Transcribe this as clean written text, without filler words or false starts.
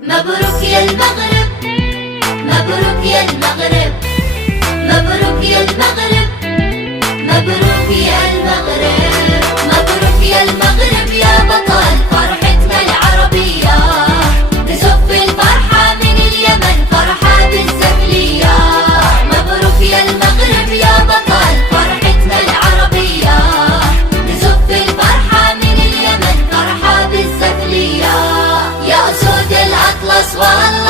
مبروك يا المغرب، مبروك يا المغرب، مبروك يا المغرب، مبروك يا المغرب، مبروك يا المغرب يا بطل فرحتنا العربية، نزف الفرحة من اليمن فرحة بالزفلية. مبروك يا المغرب يا بطل فرحتنا العربية، نزف الفرحة من اليمن فرحة بالزفلية. يا أسود الأطلس والله